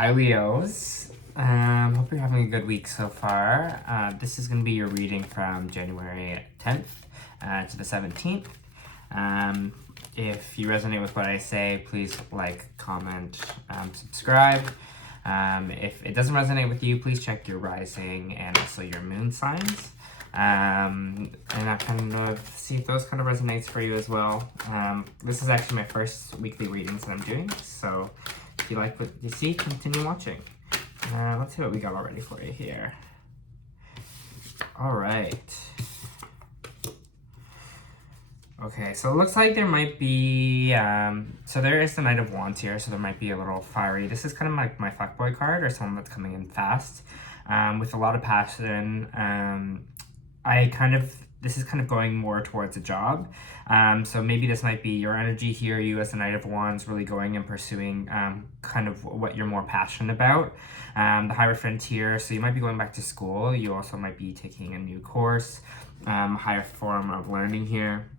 Hi Leos, hope you're having a good week so far. This is going to be your reading from January 10th to the 17th. If you resonate with what I say, please like, comment, subscribe. If it doesn't resonate with you, please check your rising and also your moon signs. And I kind of see if those kind of resonates for you as well. This is actually my first weekly readings that I'm doing, so if you like what you see, continue watching. Let's see what we got already for you here. All right. Okay, so it looks like there might be, so there is the Knight of Wands here, so there might be a little fiery. This is kind of like my fuckboy card, or someone that's coming in fast, with a lot of passion. This is kind of going more towards a job. So maybe this might be your energy here, you as the Knight of Wands, really going and pursuing kind of what you're more passionate about. The Hierophant here, so you might be going back to school. You also might be taking a new course, higher form of learning here.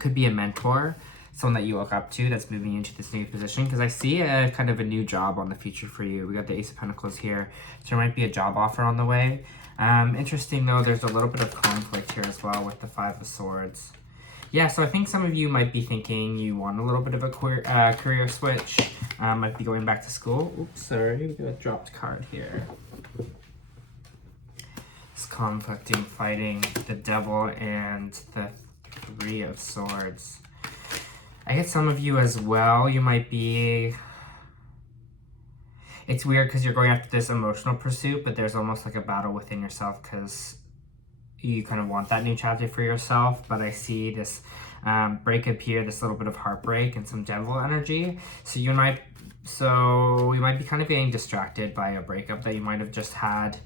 Could be a mentor, someone that you look up to that's moving into this new position, because I see a kind of a new job on the future for you. We got the Ace of Pentacles here, so there might be a job offer on the way. Interesting though, there's a little bit of conflict here as well with the Five of Swords. Yeah, so I think some of you might be thinking you want a little bit of a career switch, might be going back to school. Oops, sorry, we got a dropped card here. It's conflicting, fighting the Devil and the Three of Swords. I get some of you as well, you might be... It's weird because you're going after this emotional pursuit, but there's almost like a battle within yourself because you kind of want that new chapter for yourself. But I see this breakup here, this little bit of heartbreak and some devil energy. So you might be kind of getting distracted by a breakup that you might have just had,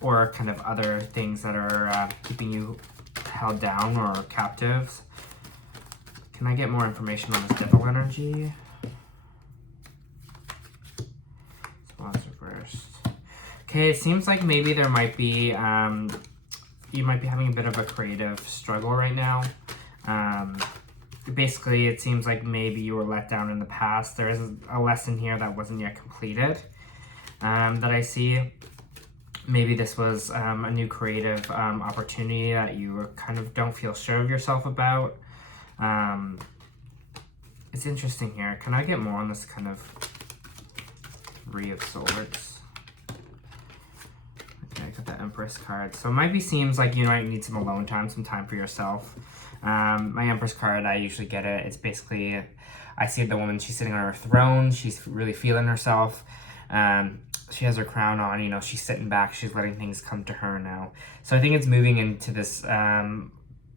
or kind of other things that are keeping you held down or captives. Can I get more information on this devil energy? Okay, it seems like maybe there might be, you might be having a bit of a creative struggle right now. Basically, it seems like maybe you were let down in the past. There is a lesson here that wasn't yet completed, that I see. Maybe this was a new creative opportunity that you kind of don't feel sure of yourself about. It's interesting here. Can I get more on this kind of Three of Swords? I got the Empress card. So it might be seems like you might need some alone time, some time for yourself. My Empress card, I usually get it. It's basically, I see the woman, she's sitting on her throne. She's really feeling herself. She has her crown on, you know, she's sitting back. She's letting things come to her now. So I think it's moving into this,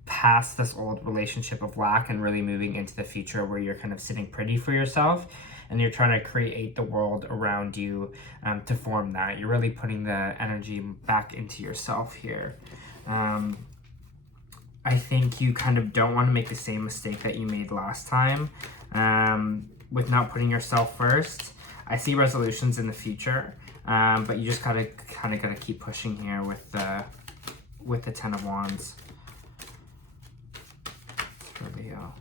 past this old relationship of lack and really moving into the future where you're kind of sitting pretty for yourself. And you're trying to create the world around you to form that. You're really putting the energy back into yourself here. I think you kind of don't want to make the same mistake that you made last time with not putting yourself first. I see resolutions in the future, but you just gotta keep pushing here with the Ten of Wands. There we go.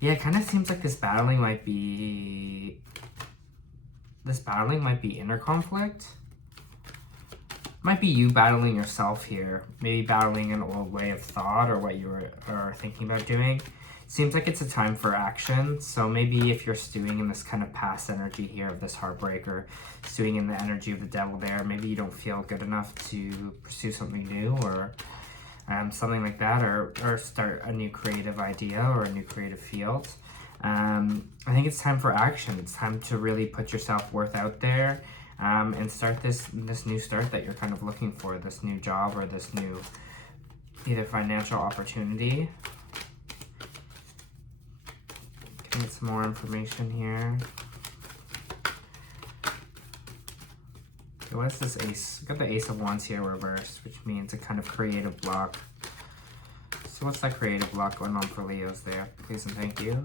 Yeah, it kind of seems like this battling might be inner conflict. Might be you battling yourself here. Maybe battling an old way of thought or what you are thinking about doing. Seems like it's a time for action. So maybe if you're stewing in this kind of past energy here of this heartbreak, or stewing in the energy of the Devil there, maybe you don't feel good enough to pursue something new, or something like that, or start a new creative idea or a new creative field. I think it's time for action. It's time to really put your self-worth out there, and start this new start that you're kind of looking for, this new job or this new either financial opportunity. Can I get some more information here? What's this Ace? Got the Ace of Wands here reversed, which means a kind of creative block. So what's that creative block going on for Leos there? Please and thank you.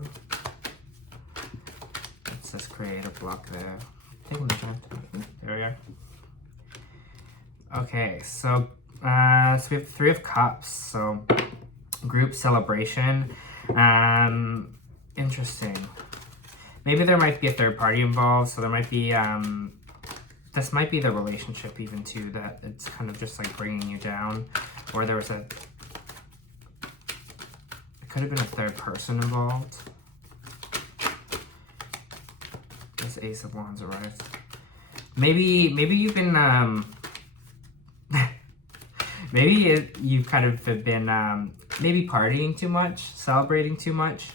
What's this creative block there? Taking the time to... There we are. Okay, so we have Three of Cups. So group celebration. Interesting. maybe there might be a third party involved. So there might be, this might be the relationship even too, that it's kind of just like bringing you down. Or there was it could have been a third person involved. This Ace of Wands arrives. Maybe you've been, maybe you've kind of been, maybe partying too much, celebrating too much,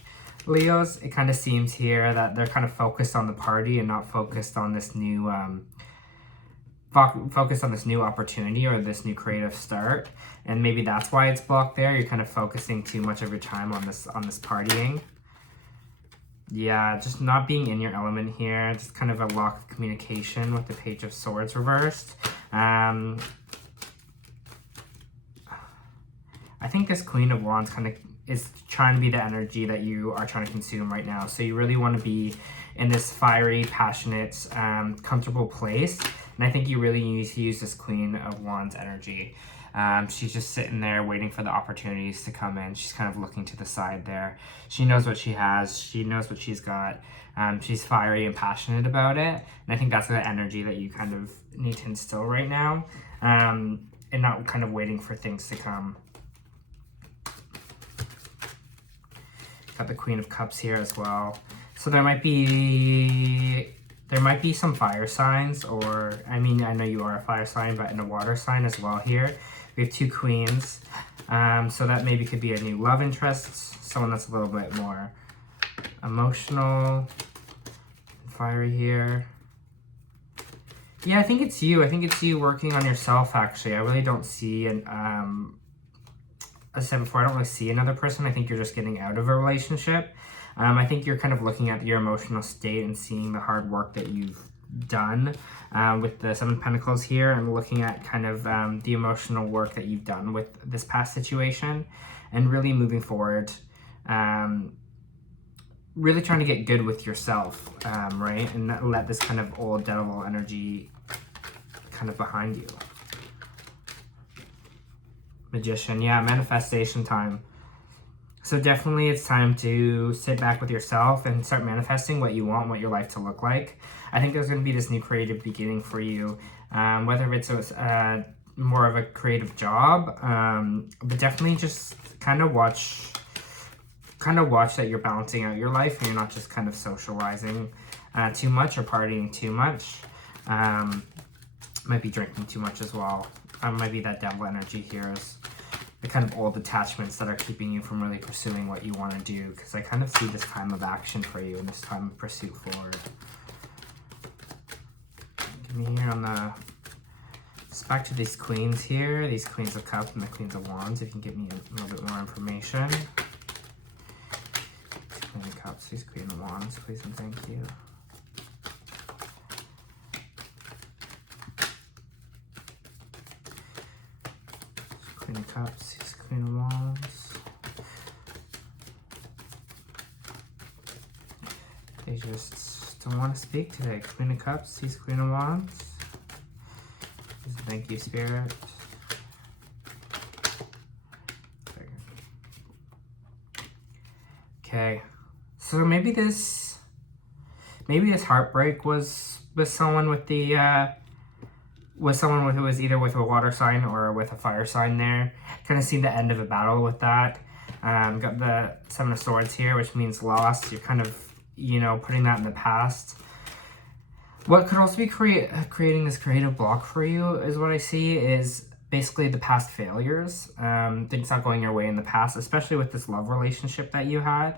Leos. It kind of seems here that they're kind of focused on the party and not focused on this new, focused on this new opportunity or this new creative start. And maybe that's why it's blocked there. You're kind of focusing too much of your time on this partying. Yeah, just not being in your element here. Just kind of a lack of communication with the Page of Swords reversed. I think this Queen of Wands kind of is trying to be the energy that you are trying to consume right now. So you really want to be in this fiery, passionate, comfortable place. And I think you really need to use this Queen of Wands energy. She's just sitting there waiting for the opportunities to come in. She's kind of looking to the side there. She knows what she has. She knows what she's got. She's fiery and passionate about it. And I think that's the energy that you kind of need to instill right now. And not kind of waiting for things to come. Got the Queen of Cups here as well. So there might be some fire signs, or, I mean, I know you are a fire sign, but in a water sign as well here. We have two queens. So that maybe could be a new love interest, someone that's a little bit more emotional, fiery here. Yeah, I think it's you. I think it's you working on yourself, actually. I really don't see, as I said before, I don't really see another person. I think you're just getting out of a relationship. I think you're kind of looking at your emotional state and seeing the hard work that you've done with the Seven of Pentacles here, and looking at kind of the emotional work that you've done with this past situation, and really moving forward, really trying to get good with yourself, right? And not let this kind of old devil energy kind of behind you. Magician, yeah, manifestation time. So definitely it's time to sit back with yourself and start manifesting what you want, what your life to look like. I think there's going to be this new creative beginning for you, whether it's more of a creative job, but definitely just kind of watch that you're balancing out your life and you're not just kind of socializing too much or partying too much. Might be drinking too much as well. Might be that devil energy here is the kind of old attachments that are keeping you from really pursuing what you want to do, because I kind of see this time of action for you and this time of pursuit forward. Give me here on the... Let's back to these queens here, these Queens of Cups and the Queens of Wands, if you can give me a little bit more information. Queen of Cups, these Queen of Wands, please and thank you. Queen of Cups, he's Queen of Wands. They just don't want to speak today. Queen of Cups, he's Queen of Wands. Thank you, Spirit. Okay, so maybe this heartbreak was with someone with the who was either with a water sign or with a fire sign there. Kind of see the end of a battle with that. Got the Seven of Swords here, which means loss. You're kind of, putting that in the past. What could also be creating this creative block for you is what I see is basically the past failures. Things not going your way in the past, especially with this love relationship that you had.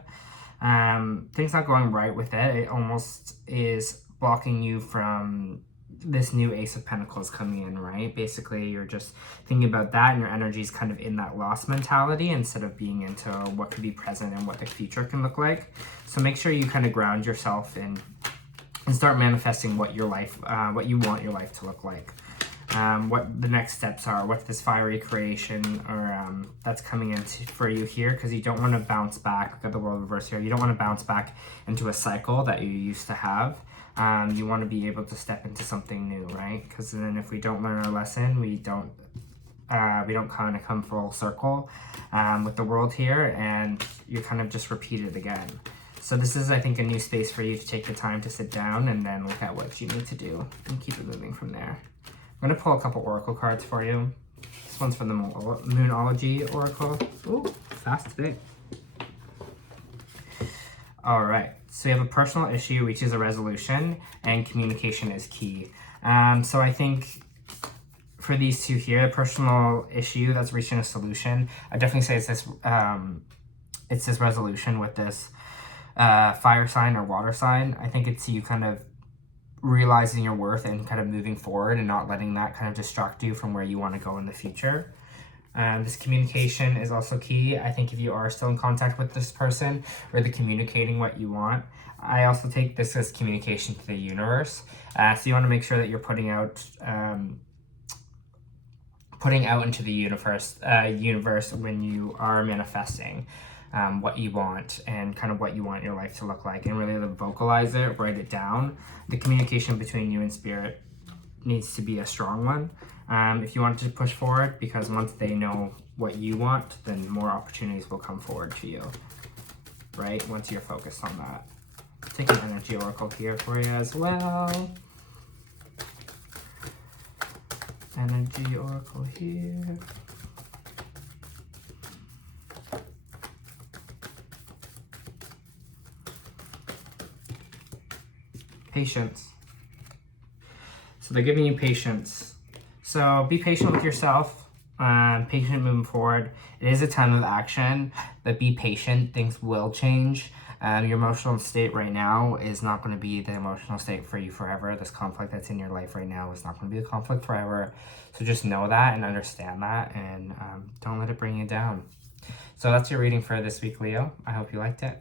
Things not going right with it. It almost is blocking you from this new Ace of Pentacles coming in, right? Basically, you're just thinking about that and your energy is kind of in that lost mentality instead of being into what could be present and what the future can look like. So make sure you kind of ground yourself in and start manifesting what your life, what you want your life to look like. What the next steps are, what this fiery creation or that's coming in for you here, because you don't want to bounce back. Look at the World reverse here. You don't want to bounce back into a cycle that you used to have. You want to be able to step into something new, right? Because then if we don't learn our lesson, we don't kind of come full circle with the world here, and you kind of just repeat it again. So this is, I think, a new space for you to take the time to sit down and then look at what you need to do and keep it moving from there. I'm going to pull a couple oracle cards for you. This one's from the Moonology Oracle. Ooh, fast today. All right, so you have a personal issue reaches a resolution and communication is key. So I think for these two here, a personal issue that's reaching a solution, I definitely say it's this resolution with this fire sign or water sign. I think it's you kind of realizing your worth and kind of moving forward and not letting that kind of distract you from where you want to go in the future. This communication is also key. I think if you are still in contact with this person, really communicating what you want. I also take this as communication to the universe. So you want to make sure that you're putting out into the universe when you are manifesting what you want and kind of what you want your life to look like, and really vocalize it, write it down. The communication between you and spirit needs to be a strong one if you want to push forward, because once they know what you want, then more opportunities will come forward to you, right? Once you're focused on that. Take an energy oracle here for you as well. Energy oracle here. Patience. So they're giving you patience. So be patient with yourself, patient moving forward. It is a time of action, but be patient. Things will change. Your emotional state right now is not going to be the emotional state for you forever. This conflict that's in your life right now is not going to be a conflict forever. So just know that and understand that, and don't let it bring you down. So that's your reading for this week, Leo. I hope you liked it.